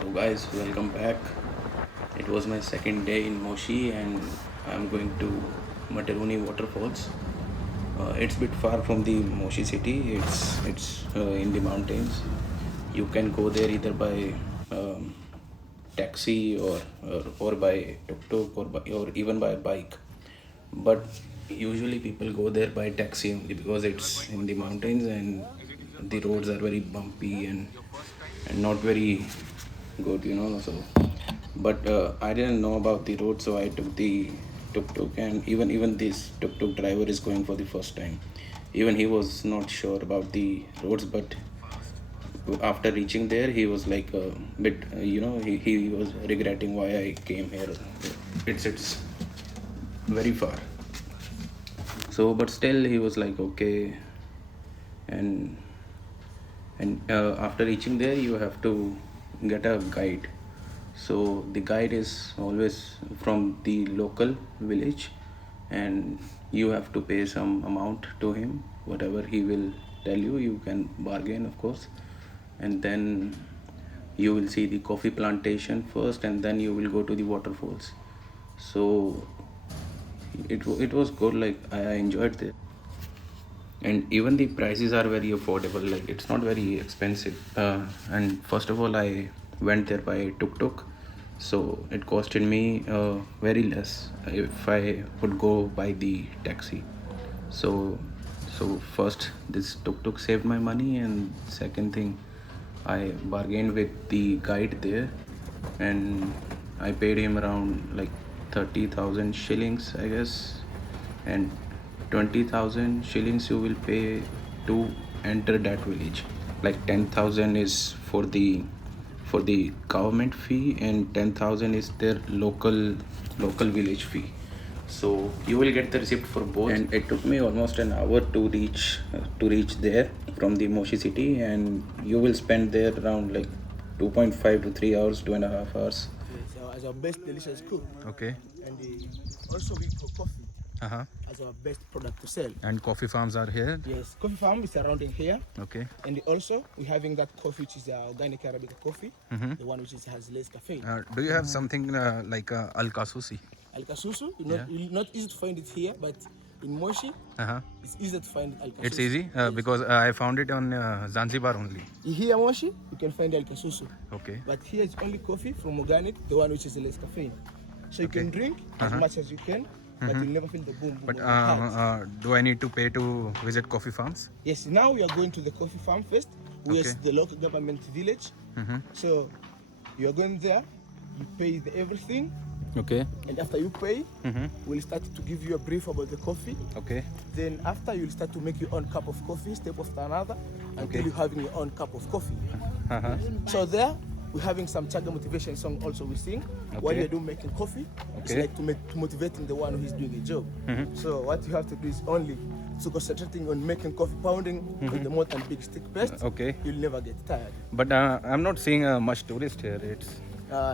So guys, welcome back. It was my second day in Moshi and I'm going to Materuni waterfalls. It's a bit far from the Moshi city. It's in the mountains. You can go there either by taxi or by tuk-tuk or even by bike. But usually people go there by taxi only because it's in the mountains and the roads are very bumpy and not very good, so but I didn't know about the road, so I took the tuk-tuk, and even this tuk-tuk driver is going for the first time. Even he was not sure about the roads, but after reaching there he was like a bit, he was regretting why I came here. It's very far. So but still he was like okay. And and after reaching there you have to get a guide. So the guide is always from the local village, and you have to pay some amount to him. Whatever he will tell you, you can bargain, of course. And then you will see the coffee plantation first, and then you will go to the waterfalls. So it was good. Like I enjoyed it, and even the prices are very affordable. Like it's not very expensive. And first of all, I went there by tuk-tuk, so it costed me very less if I would go by the taxi. So so first, this tuk-tuk saved my money, and second thing, I bargained with the guide there, and I paid him around like 30,000 shillings, I guess. And 20,000 shillings you will pay to enter that village. Like 10,000 is for the government fee, and 10,000 is their local village fee. So you will get the receipt for both, and it took me almost an hour to reach there from the Moshi city, and you will spend there around like 2.5 to 3 hours, 2.5 hours. Yes, as our best delicious cook. Okay. And also we grow coffee Uh-huh. as our best product to sell. And coffee farms are here. Yes, coffee farm is surrounding here. Okay. And also we're having that coffee which is organic arabica coffee, Mm-hmm. the one which has less caffeine. Do you have something like al kasusi? Al kasusu, Yeah. not easy to find it here, but in Moshi, Uh-huh. it's easy to find al kasusu. It's easy Yes. because I found it on Zanzibar only. Here Moshi, you can find al kasusu. Okay. But here it's only coffee from organic, the one which is less caffeine. So you Okay. can drink as much as you can, but you'll never feel the boom boom. But of the heart. do I need to pay to visit coffee farms? Yes, now we are going to the coffee farm first, which is Okay. the local government village. Mm-hmm. So you are going there, you pay everything, Okay. and after you pay, Mm-hmm. we'll start to give you a brief about the coffee. Okay. Then after you'll start to make your own cup of coffee, step after another, until Okay. you're having your own cup of coffee. Uh-huh. So there, we're having some Chaga motivation song also we sing while Okay. you're doing making coffee. It's Okay. like to motivating the one who's doing a job. Mhm. So what you have to do is only to concentrating on making coffee, pounding with the malt and big stick paste. Okay. You'll never get tired. But I'm not seeing much tourist here. It's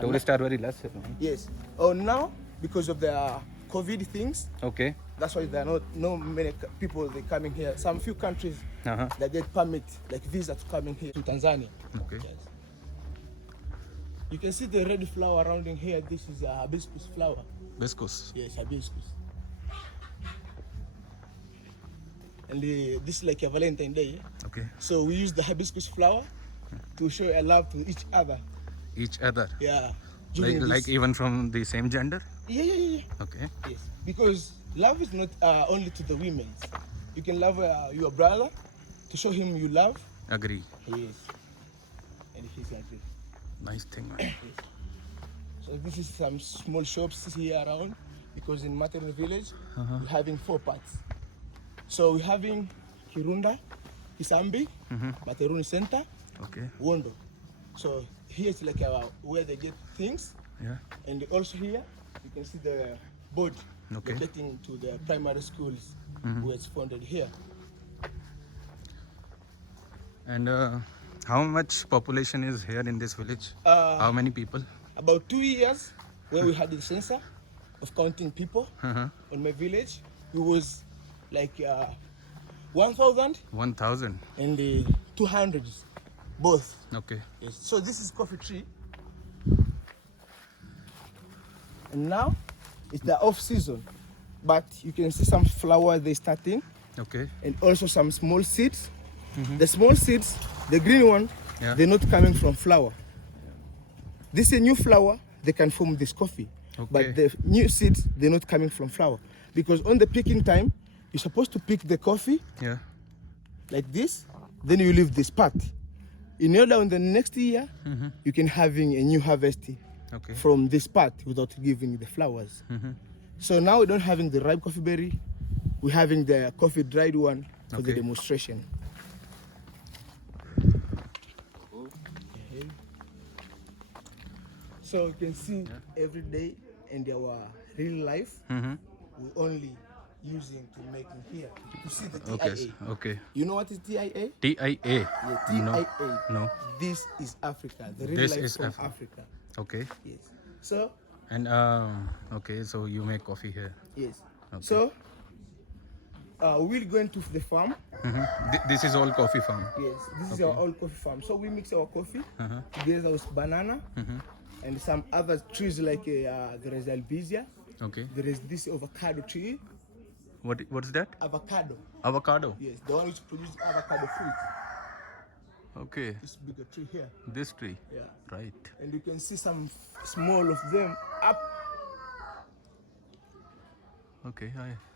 tourists are very less here. Yes. Oh, now because of the COVID things, Okay. that's why there are no many people they coming here. Some few countries Uh-huh. that get permit like visa to coming here to Tanzania. Okay. Yes. You can see the red flower around in here. This is a hibiscus flower. Viscous. Yes, hibiscus. And this is like a Valentine Day. Okay. So we use the hibiscus flower to show a love to each other. Each other. Yeah. Like, During like this- even from the same gender. yeah. Okay. Yes. Because love is not only to the women. You can love your brother to show him you love. Agree. Yes. And he's like this. Nice thing, man. Yes. So this is some small shops here around, because in Materuni village we're having 4 parts. So we're having Kirunda, Kisambi, Materuni Center, Okay. Wondo. So here it's like where they get things, Yeah. and also here you can see the board Okay. getting to the primary schools where it's founded here. And how much population is here in this village? How many people? About 2 years where we had the census of counting people Uh-huh. on my village, it was like 1,000 1,000. and 200 both. Okay. Yes. So this is coffee tree. And now it's the off season, but you can see some flowers they starting, Okay. and also some small seeds. The small seeds, the green one, Yeah. they're not coming from flower. This is a new flower, they can form this coffee. Okay. But the new seeds, they're not coming from flower. Because on the picking time, you're supposed to pick the coffee Yeah. like this, then you leave this part. In order on the next year, you can having a new harvest Okay. from this part without giving the flowers. So now we don't having the ripe coffee berry, we're having the coffee dried one for the Okay. demonstration. So you can see every day in our real life, we only using to making here. You see the Okay. TIA. Okay. You know what is TIA? TIA. Yeah, TIA. No. This is Africa. The real This life is from Africa. Africa. Okay. Yes. So And okay, so you make coffee here. yes. Okay. So we'll go into the farm. This is all coffee farm. Yes, this is our old coffee farm. So we mix our coffee together with banana and some other trees like there is albizia. Okay. There is this avocado tree. What's that? Avocado. Avocado. Yes, the one which produces avocado fruit. Okay. This bigger tree here. This tree. Yeah. Right. And you can see some small of them up. Okay.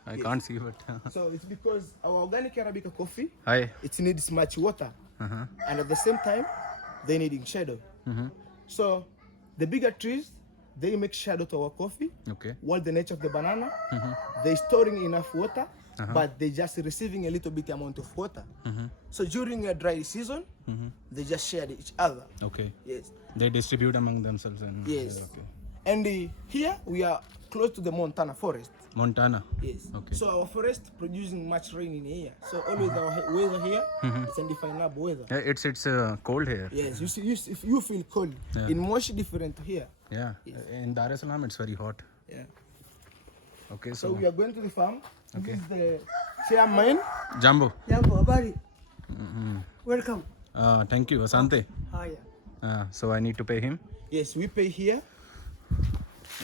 I can't see, but So it's because our organic arabica coffee, hi. it needs much water, and at the same time, they needing shadow. So the bigger trees, they make shadow to our coffee, Okay. while the nature of the banana, they storing enough water, but they just receiving a little bit amount of water. So during a dry season, they just share each other. Okay. Yes. They distribute among themselves and Yes. okay. And here we are close to the Montana forest. Montana. Yes. Okay. So our forest producing much rain in here. So always our weather here, it's undefinable weather. Yeah, it's cold here. Yes. You see, if you feel cold, in Moshi different here. Yeah. In Dar es Salaam it's very hot. Yeah. Okay, So so we are going to the farm. Okay. This is the chairman. Jambo. Jambo, habari. Welcome. Thank you, Asante. Haya. So I need to pay him. Yes, we pay here.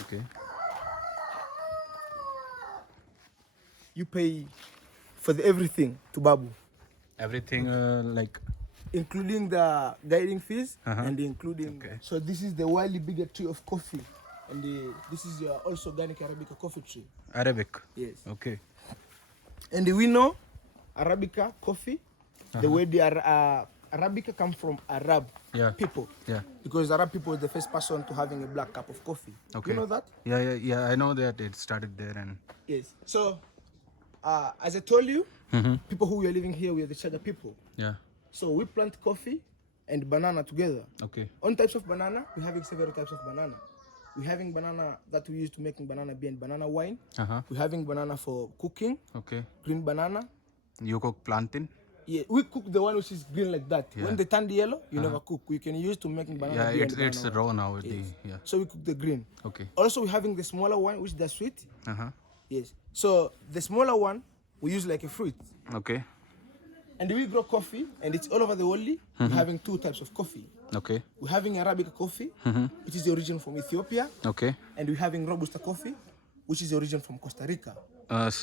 Okay. You pay for the everything to Babu, Everything like including the guiding fees and including. Okay. So this is the wildly bigger tree of coffee, and this is also organic arabica coffee tree. Arabic. Yes. Okay. And we know Arabica coffee, the way the Arabica come from Arab Yeah. people. Yeah. Because Arab people is the first person to having a black cup of coffee. Okay. You know that? Yeah. I know that it started there and Yes. So, as I told you, people who are living here, we are the Chaga people. yeah. So we plant coffee and banana together. Okay. On types of banana, we're having several types of banana. We're having banana that we use to making banana beer and banana wine. We're having banana for cooking, Okay. green banana. You cook plantain? Yeah, we cook the one which is green like that. When they turn yellow, you never cook. We can use to making banana Yeah, beer it's and banana wine. raw now. Yeah. So we cook the green. Okay. Also, we're having the smaller one, which is the sweet. Yes. So the smaller one, we use like a fruit. Okay. And we grow coffee, and it's all over the world. We're having two types of coffee. Okay. We're having Arabica coffee, which is the origin from Ethiopia. Okay. And we're having Robusta coffee, which is the origin from Costa Rica.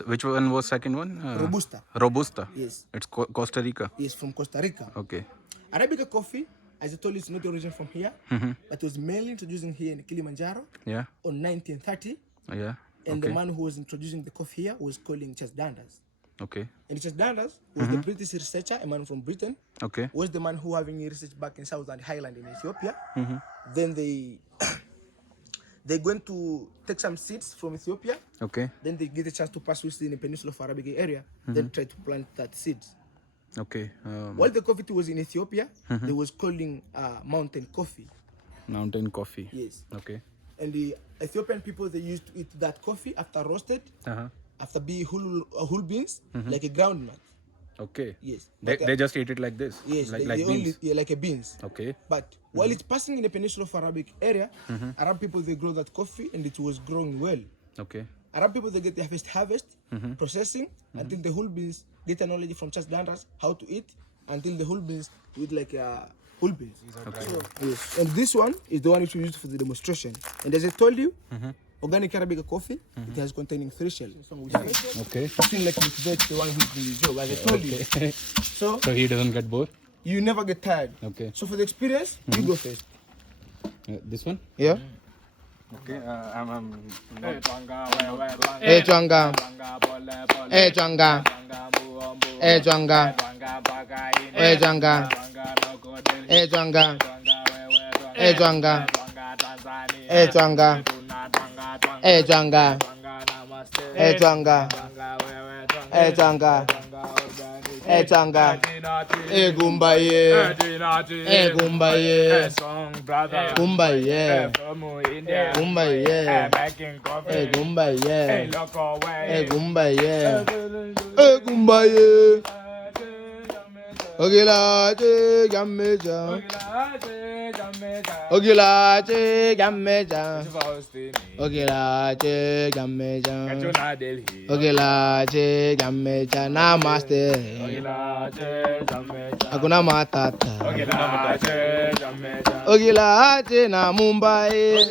Which one was second one? Robusta. Robusta. Yes. It's Costa Rica. Yes, from Costa Rica. Okay. Arabica coffee, as I told you, it's not the origin from here, but it was mainly introduced here in Kilimanjaro Yeah. on 1930. Yeah. And Okay. the man who was introducing the coffee here was calling Charles Dandas. Okay. And Charles Dandas was the British researcher, a man from Britain, Okay. was the man who having research back in Southern Highland in Ethiopia. Then they're going to take some seeds from Ethiopia. Okay. Then they get a chance to pass within the peninsula of Arabic area. Then try to plant that seeds. Okay. While the coffee was in Ethiopia, they was calling mountain coffee. Mountain coffee. Yes. Okay. And the Ethiopian people, they used to eat that coffee after roasted, after being whole beans, like a groundnut. Okay. Yes. They just eat it like this. Yes, Like they beans. only like a beans. Okay. But while it's passing in the peninsula of Arabic area, Arab people, they grow that coffee and it was growing well. Okay. Arab people, they get their first harvest, processing, until the whole beans get a knowledge from Charles Dandas how to eat, until the whole beans to eat like whole beans. Okay. So, yes. And this one is the one which we used for the demonstration. And as I told you, organic arabica coffee. It has containing 3 shells. Okay. Something like motivate the one who's doing the job, as I told you. So So he doesn't get bored. you never get tired. Okay. So for the experience, you go first. This one. Yeah. Okay, I'm not Chwanga. Chwanga. Chwanga. Chwanga. Chwanga. Chwanga. Chwanga. Chwanga. Chwanga. Chwanga. Chwanga. Gumbaye. Gumbaye. Gumbaye. Gumbaye. Gumbaye. Gumbaye. Gumbaye. Ogilache gameja. Ogilache gameja. Ogilache gameja. Ogilache gameja. Namaste. Hakuna matata. Ogilache na Mumbai.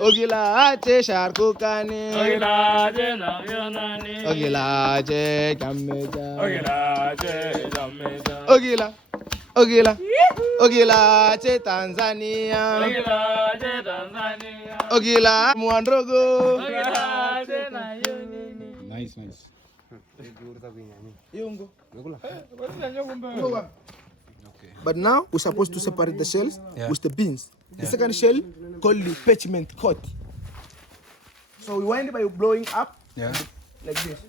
Ogilache sharkukani. Ogilache gameja. Ogila, Ogila, Ogilache Tanzania. Ogila Mwandrogo. Nice, nice. But now we're supposed to separate the shells with the beans. The second shell called the parchment coat. So we wind it by blowing up Yeah. like this.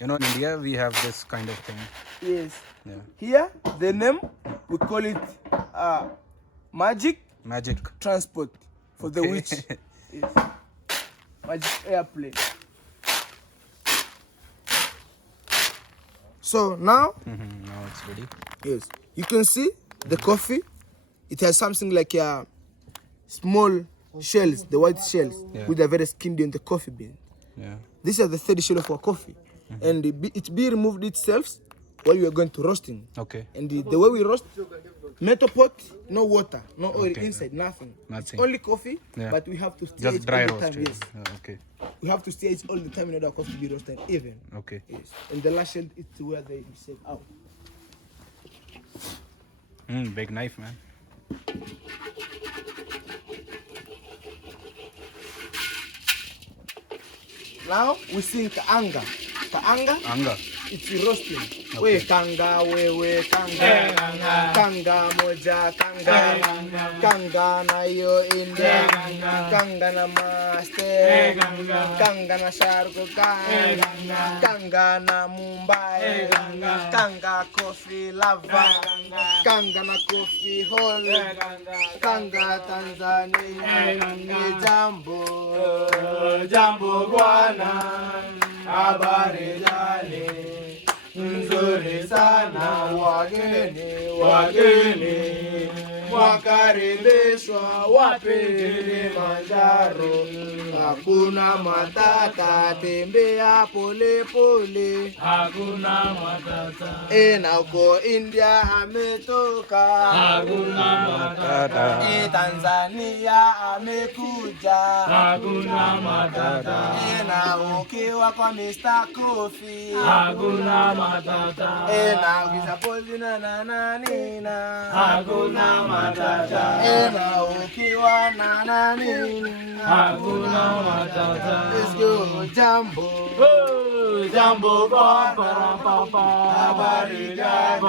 You know, in India we have this kind of thing. Yes. Yeah. Here, the name, we call it magic Magic. transport for the witch. Yes. Magic airplane. So now, Now it's ready. yes, you can see the coffee. It has something like small shells, the white shells, with a very skinny on the coffee bean. Yeah. This is the third shell of our coffee. And it be removed itself while we are going to roasting. Okay. And the way we roast, metal pot, no water, no oil inside, nothing. Nothing. It's only coffee, Yeah. but we have to stir Just it dry all the roast. time. Yes. Okay. We have to stir it all the time in order for coffee to be roasted even. Okay. Yes. And the last shell is where they save out. Big knife, man. Now we sing kaanga. Kaanga, Anga. it's roasting. We kanga, we kanga, kanga moja, kanga, kanga na yo India, kanga na master, kanga na Sharkukan, kanga na Mumbai, kanga coffee lover, kanga na coffee hall, kanga Tanzania, jambo, jambo bwana, habari gani? Nzuri sana wageni, wageni wakaribishwa wapi Kilimanjaro, hakuna matata, tembea pole pole, hakuna matata. Na uko India ametoka, hakuna matata. Tanzania amekuja, hakuna matata. Na ukiwa kwa Mr. Coffee, hakuna matata. Na ukisapozi na nina, hakuna matata. Na ukiwa na nini, hakuna matata. Let's go jambo, jambo baba, habari gani?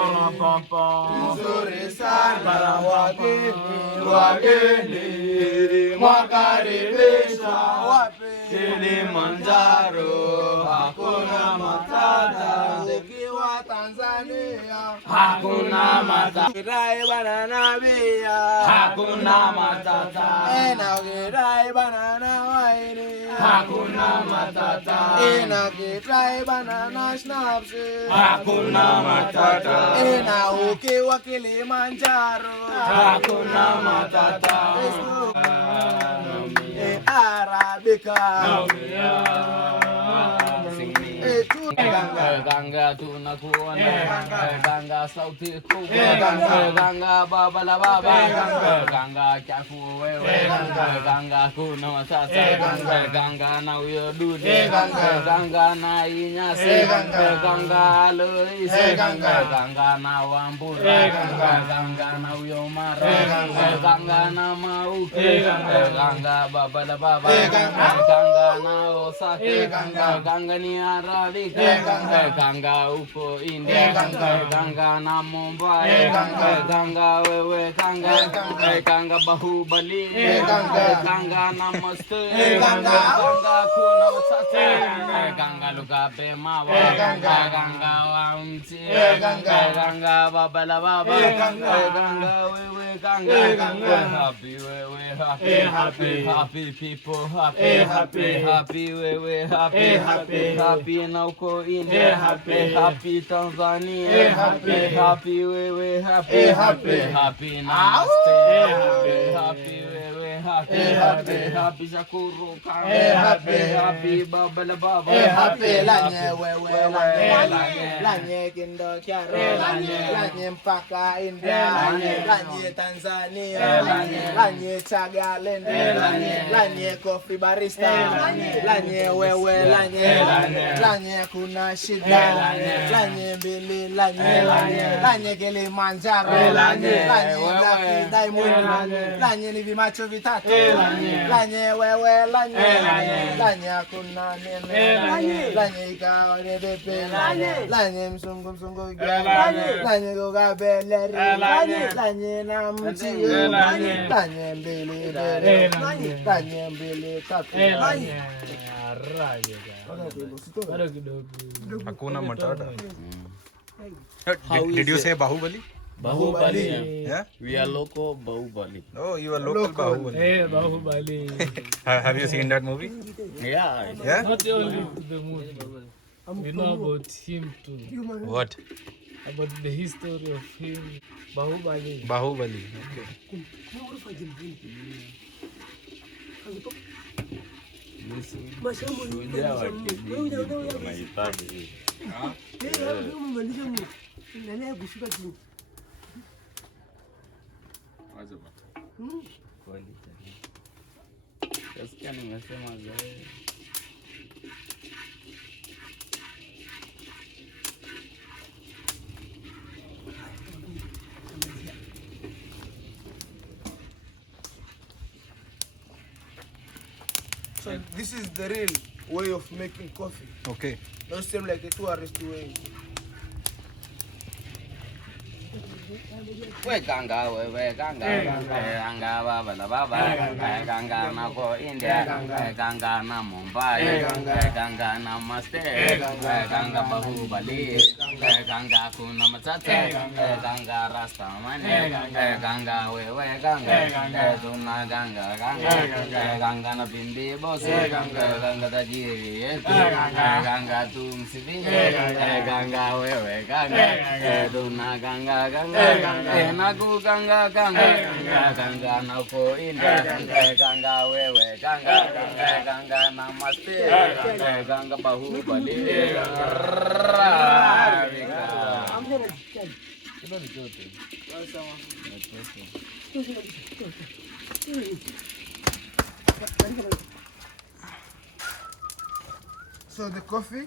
Nzuri sana wageni, wageni mwakaribisha wapi Kilimanjaro, hakuna matata. Ukiwa Tanzania, hakuna matata. Kirai banana bia, hakuna matata. Na kirai banana wine, hakuna matata. Na kirai banana schnapps, hakuna matata. Na ukiwa Kilimanjaro, hakuna matata. arabica. Ganga tunakuona, Ganga sauti kubwa, Ganga baba la baba, Ganga chafu wewe, Ganga kuna wasasa, Ganga na huyo dude, Ganga na inyase, Ganga aloise, Ganga na wambura, Ganga na huyo mara, Ganga na mauke, Ganga baba la baba, Ganga na osake, Ganga ni arabica, Ganga uko India, Ganga na Mumbai, Ganga wewe Ganga bahubali, Ganga namaste, Ganga kuna usate, Ganga lugabe mawa, Ganga wamti, Ganga baba la baba, Ganga wewe happy wewe happy people happy wewe happy na uko India happy Tanzania happy wewe happy namaste happy wewe happy shakuru happy baba la baba happy lanye wewe lanye kindo kyaro lanye mpaka India lanye Tanzania lanye chagalende lanye coffee barista lanye wewe lanye kuna shida lanye mbili lanye Kilimanjaro lanye Lucky Diamond lanye ni vimacho vitatu lanye wewe lanye kuna nene lanye ikawa ni pepe lanye msungu lanye gogabeleri lanye na mti lanye mbili lanye mbili tatu Hakuna Matata. Did you say Bahubali? Bahubali. Yeah? We are local Bahubali. Oh, you are local Bahubali. Hey, Bahubali. Have you seen that movie? Yeah. Yeah? Not only the movie. We know about him too. What? About the history of him. Bahubali. Bahubali. Okay. So this is the real way of making coffee. Okay. Don't seem like a tourist way. We Ganga Ganga baba la baba, Ganga na ko India, Ganga na Mumbai, Ganga namaste, Ganga Bahubali, Ganga kuna matata, Ganga rastamani, Ganga wewe Duna Ganga na bindi bosi, Ganga tajiri, Ganga tumsibi, Ganga wewe Duna Ganga Naku Ganga na ko India, Ganga wewe Ganga namaste, Ganga Bahubali, So the coffee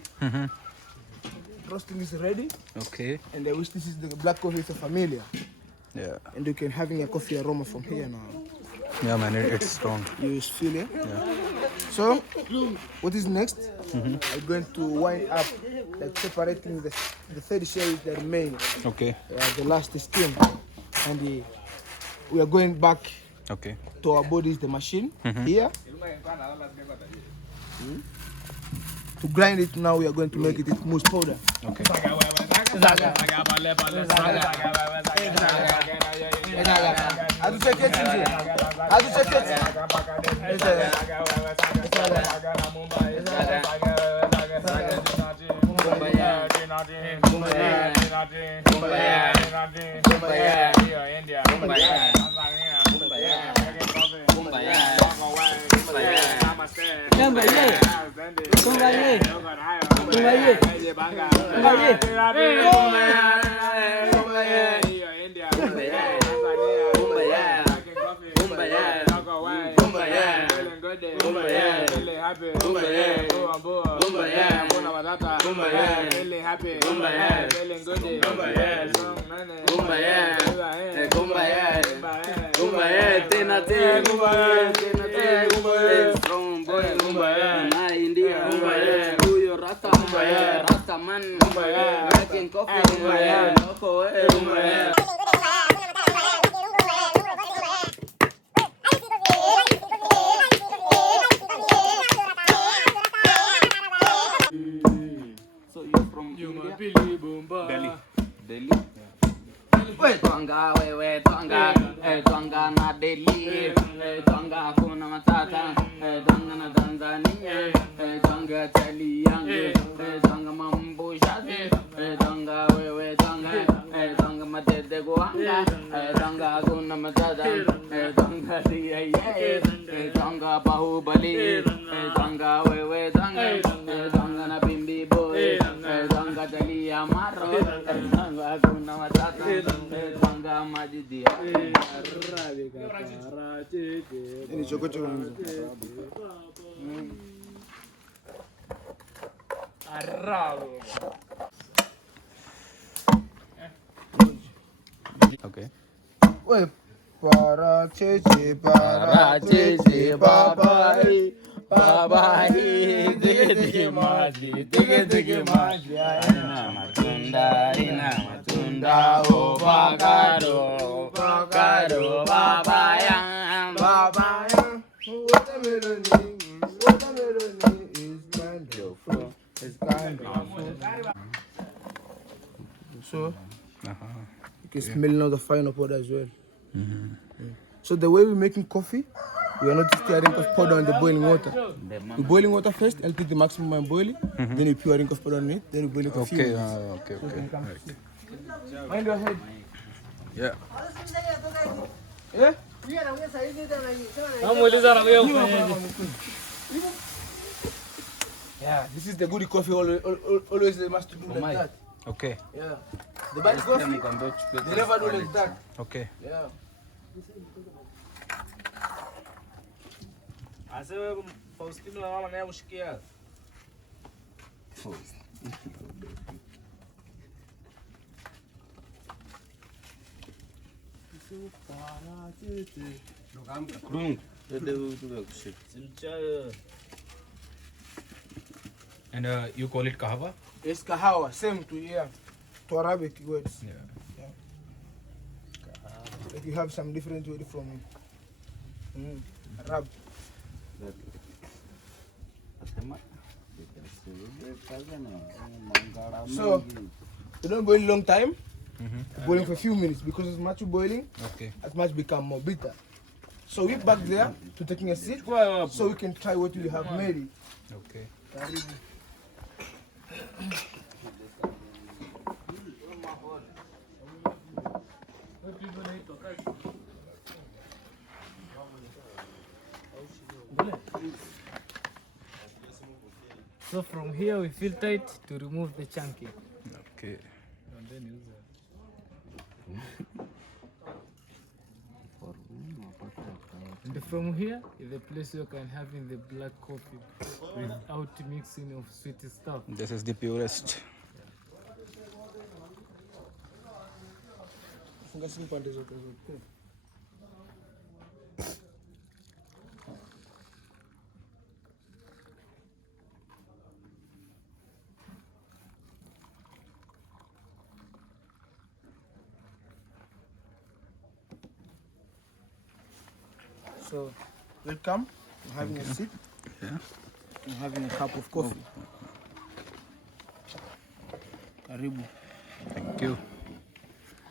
roasting is ready, Okay. and I wish this is the black coffee is familiar, Yeah. and you can having a coffee aroma from here now. Yeah, man, it's strong. You just feel it. Yeah. So what is next? I'm going to wind up, like separating the third shade that remain, Okay. the last skin, and we are going back Okay. to our bodies, the machine here. To grind it now, we are going to make it mousse powder. Okay. Kumbaya. So you're from India? Delhi. Delhi? Twanga wewe twanga twanga na Delhi twanga kuna matata twanga na Tanzania twanga chali yangu twanga mambo shazi twanga wewe twanga twanga matete kuanga twanga kuna matata twanga diye twanga bahubali twanga wewe twanga twanga na bimbi boy twanga chali amaro twanga kuna matata twanga majidi Ni chokocho. Okay. Well, para cheche babai babai dige maji ina matunda ovacado papaya watermelon is wonderful. It's kind of so you can smell now the final powder as well. So the way we're making coffee, we are not stirring of powder in the boiling water. We boiling water first until the maximum I'm boiling, then we pour of powder on it, then we boil it for a few Okay. minutes. Okay. Right. Mind your head. Yeah. Yeah? Yeah, this is the good coffee. Always they must do like that. Okay. Yeah. The bad coffee, they never do like that. Okay. Yeah. And you call it kahwa? It's kahawa, same to Arabic words. Yeah. Like you have some different word from Arab. So you don't boil long time, boiling for a few minutes because as much you boiling, Okay. as much become more bitter. So we back there to taking a seat so we can try what we have made. Okay. So from here we filter it to remove the chunky. Okay. And then use it. And from here is the place you can have in the black coffee without mixing of sweet stuff. This is the purest. Funga simu pande zote zote. So, welcome. I'm having a sip. Yeah. I'm having a cup of coffee. Karibu. Thank you.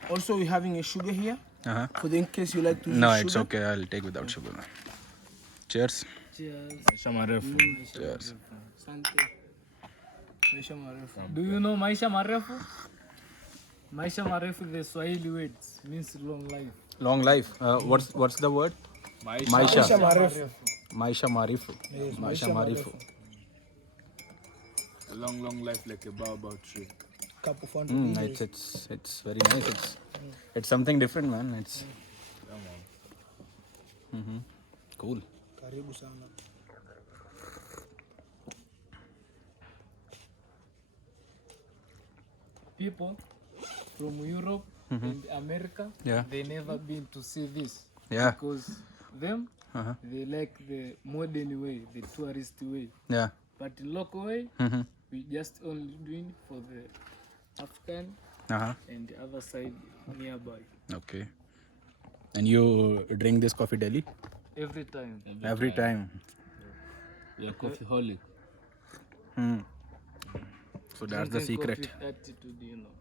Also, we're having a sugar here. Uh-huh. For the in case you like to use No, sugar. it's okay. I'll take without sugar. Cheers. Cheers. Cheers. Asante. Maisha marefu. Do you know Maisha Marefu? Maisha Marefu, the Swahili words, means long life. Long life. What's the word? Maisha Maisha. marefu. Maisha Marifu. Yes, Maisha Maisha Marifu. A long life like a baobab tree. Couple of hundred years. It's very nice. It's something different, man. It's Yeah, man. cool. Karibu sana. People from Europe and America, Yeah. they never been to see this. Yeah. Because them, Uh-huh. they like the modern way, the tourist way. Yeah. But the local way, Mm-hmm. we just only doing for the African Uh-huh. and the other side nearby. Okay. And you drink this coffee daily? Every time. Every time. You're a coffee holic. So that's the Drinking secret. coffee attitude, you know.